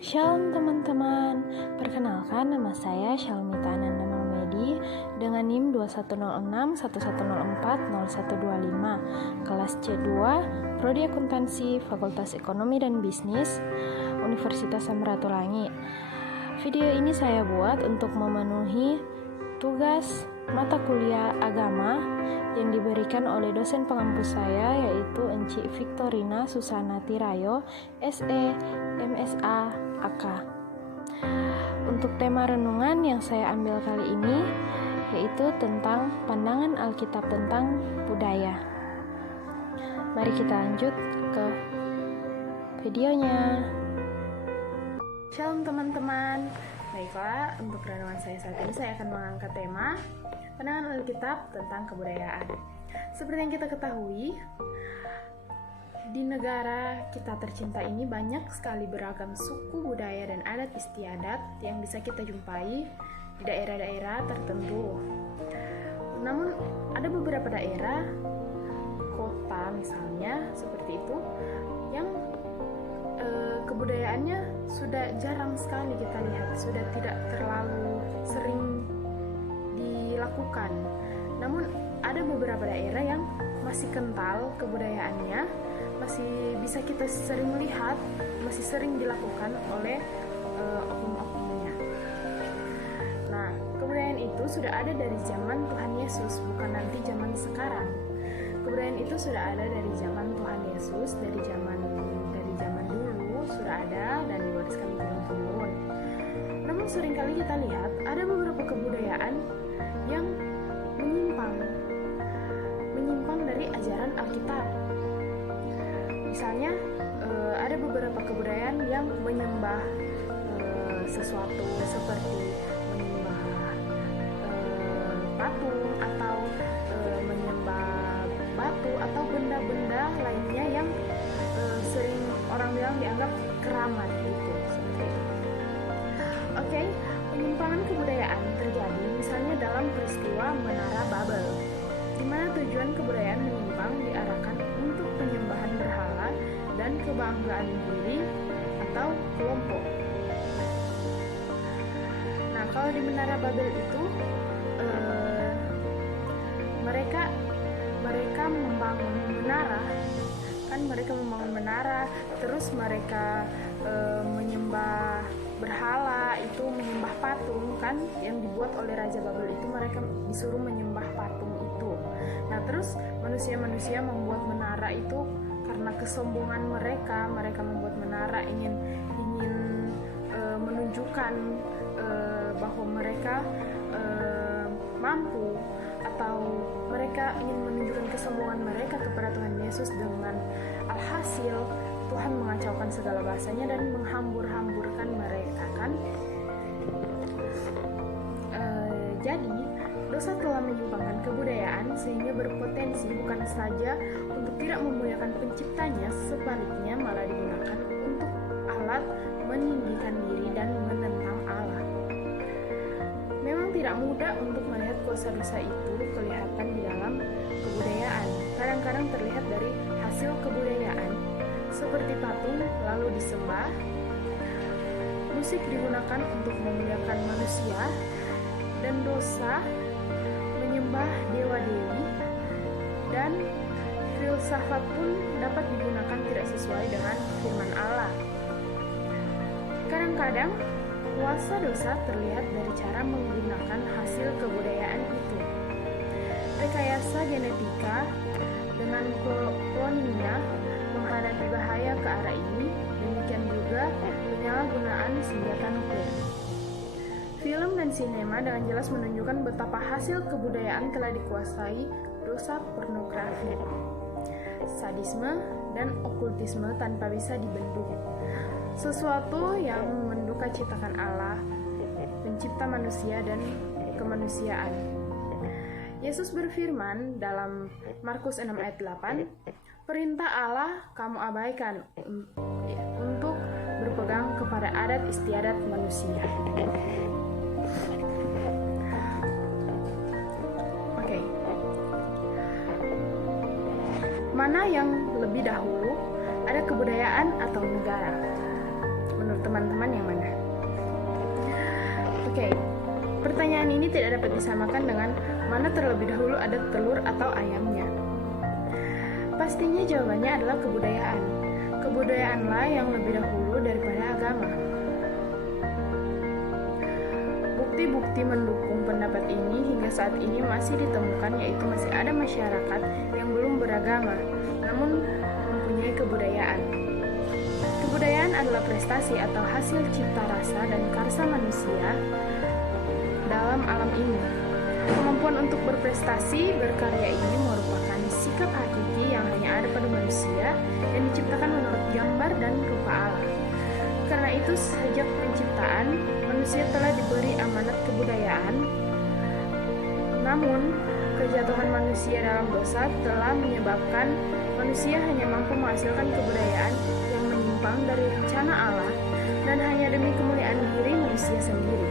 Shalom teman-teman, perkenalkan nama saya Shalmita Ananda Malmedi dengan NIM 210611040125, kelas C2, Prodi Akuntansi, Fakultas Ekonomi dan Bisnis, Universitas Samratulangi. Video ini saya buat untuk memenuhi tugas mata kuliah agama yang diberikan oleh dosen pengampus saya, yaitu Enci Victorina Susana Tirayo, SE, MSA, AK. Untuk tema renungan yang saya ambil kali ini yaitu tentang pandangan Alkitab tentang budaya. Mari kita lanjut ke videonya. Shalom teman-teman. Baiklah, untuk renungan saya saat ini saya akan mengangkat tema pandangan Alkitab tentang kebudayaan. Seperti yang kita ketahui, di negara kita tercinta ini banyak sekali beragam suku, budaya, dan adat istiadat yang bisa kita jumpai di daerah-daerah tertentu. Namun ada beberapa daerah, kota misalnya seperti itu, yang kebudayaannya sudah jarang sekali kita lihat, sudah tidak terlalu sering dilakukan. Namun ada beberapa daerah yang masih kental kebudayaannya, masih bisa kita sering lihat, masih sering dilakukan oleh oknum-oknumnya. Nah, kebudayaan itu sudah ada dari zaman Tuhan Yesus, bukan nanti zaman sekarang. Kebudayaan itu sudah ada dari zaman Tuhan Yesus, dari zaman dulu sudah ada dan diwariskan turun-temurun. Namun seringkali kita lihat ada beberapa kebudayaan yang menyimpang dari ajaran Alkitab. Misalnya ada beberapa kebudayaan yang menyembah sesuatu seperti menyembah patung atau menyembah batu atau benda-benda lainnya yang sering orang bilang dianggap keramat gitu, seperti itu. Oke, penyimpangan kebudayaan terjadi misalnya dalam peristiwa Menara Babel, di mana tujuan kebudayaan menyimpang diarahkan untuk penyembahan berhala dan kebanggaan diri atau kelompok. Nah, kalau di Menara Babel itu mereka membangun menara, terus mereka menyembah berhala, itu menyembah patung kan, yang dibuat oleh Raja Babel itu mereka disuruh menyembah patung itu. Nah, terus manusia-manusia membuat menara itu karena kesombongan mereka membuat menara ingin menunjukkan bahwa mereka mampu, atau mereka ingin menunjukkan kesombongan mereka kepada Tuhan Yesus. Dengan alhasil Tuhan mengacaukan segala bahasanya dan menghambur-hamburkan mereka kan. Jadi dosa telah menyimpangkan kebudayaan sehingga berpotensi bukan saja untuk tidak memuliakan penciptanya, sebaliknya malah digunakan untuk alat meninggikan diri dan menentang Allah. Memang tidak mudah untuk melihat kuasa dosa itu kelihatan di dalam kebudayaan. Kadang-kadang terlihat dari hasil kebudayaan, seperti patung lalu disembah, musik digunakan untuk memuliakan manusia, dan dosa menyembah dewa-dewi, dan filsafat pun dapat digunakan tidak sesuai dengan firman Allah. Kadang-kadang kuasa dosa terlihat dari cara menggunakan hasil kebudayaan itu. Rekayasa genetika dengan kloningnya menghadapi bahaya ke arah ini, demikian juga penyalahgunaan senjata nuklir. Film dan sinema dengan jelas menunjukkan betapa hasil kebudayaan telah dikuasai dosa pornografi, sadisme, dan okultisme tanpa bisa dibendung. Sesuatu yang menduka ciptakan Allah, pencipta manusia dan kemanusiaan. Yesus berfirman dalam Markus 6 ayat 8, "Perintah Allah kamu abaikan untuk berpegang kepada adat istiadat manusia." Oke. Mana yang lebih dahulu, ada kebudayaan atau negara? Menurut teman-teman yang mana? Oke, pertanyaan ini tidak dapat disamakan dengan mana terlebih dahulu ada telur atau ayamnya. Pastinya jawabannya adalah kebudayaan. Kebudayaanlah yang lebih dahulu daripada agama. Bukti-bukti mendukung pendapat ini hingga saat ini masih ditemukan, yaitu masih ada masyarakat yang belum beragama, namun mempunyai kebudayaan. Kebudayaan adalah prestasi atau hasil cipta rasa dan karsa manusia dalam alam ini. Kemampuan untuk berprestasi, berkarya ini merupakan sikap hakiki yang hanya ada pada manusia yang diciptakan menurut gambar dan rupa Allah. Karena itu, sejak penciptaan, manusia telah diberi amanat kebudayaan. Namun, kejatuhan manusia dalam dosa telah menyebabkan manusia hanya mampu menghasilkan kebudayaan yang menyimpang dari rencana Allah dan hanya demi kemuliaan diri manusia sendiri.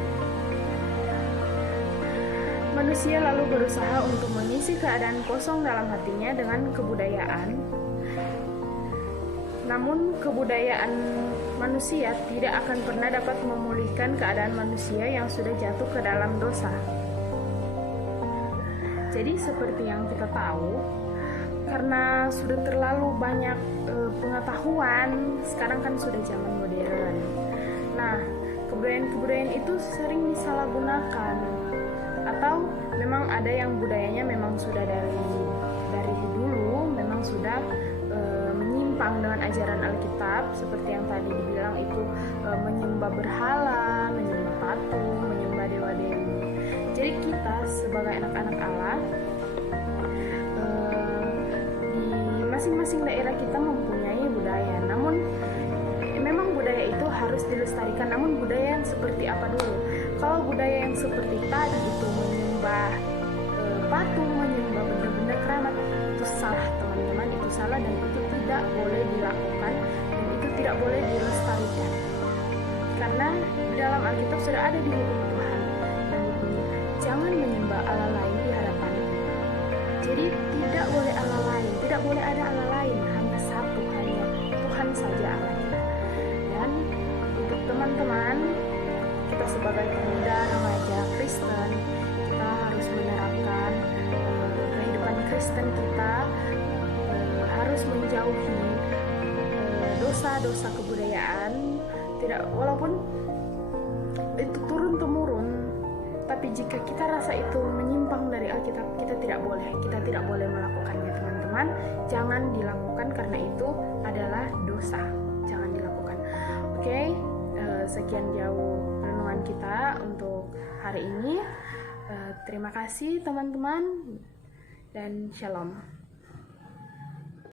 Manusia lalu berusaha untuk mengisi keadaan kosong dalam hatinya dengan kebudayaan. Namun, kebudayaan manusia tidak akan pernah dapat memulihkan keadaan manusia yang sudah jatuh ke dalam dosa. Jadi, seperti yang kita tahu, karena sudah terlalu banyak pengetahuan, sekarang kan sudah zaman modern. Nah, kebudayaan-kebudayaan itu sering disalahgunakan, atau memang ada yang budayanya memang sudah dari dulu memang sudah menyimpang dengan ajaran Alkitab, seperti yang tadi dibilang itu menyembah berhala, menyembah patung, menyembah dewa-dewi. Jadi kita sebagai anak-anak Allah di masing-masing daerah kita mempunyai budaya. Namun memang budaya itu harus dilestarikan. Namun budaya yang seperti apa dulu? Kalau budaya yang seperti tadi itu menyembah patung, menyembah benda-benda keramat, itu salah teman-teman, itu salah dan itu tidak boleh dilakukan dan itu tidak boleh dilestarikan. Karena di dalam Alkitab sudah ada di hukum Tuhan yang berbunyi, jangan menyembah Allah lain di hadapanku. Jadi tidak boleh Allah lain, tidak boleh ada Allah lain, hanya satu, hanya Tuhan saja Allah kita. Dan untuk teman-teman, kita sebagai pemuda remaja Kristen, kita harus menerapkan kehidupan Kristen kita, harus menjauhi dosa-dosa kebudayaan. Tidak, walaupun itu turun temurun, tapi jika kita rasa itu menyimpang dari Alkitab, kita tidak boleh melakukannya, teman-teman. Jangan dilakukan karena itu adalah dosa. Jangan dilakukan. Oke, sekian jauh renungan kita untuk hari ini. Terima kasih teman-teman dan shalom.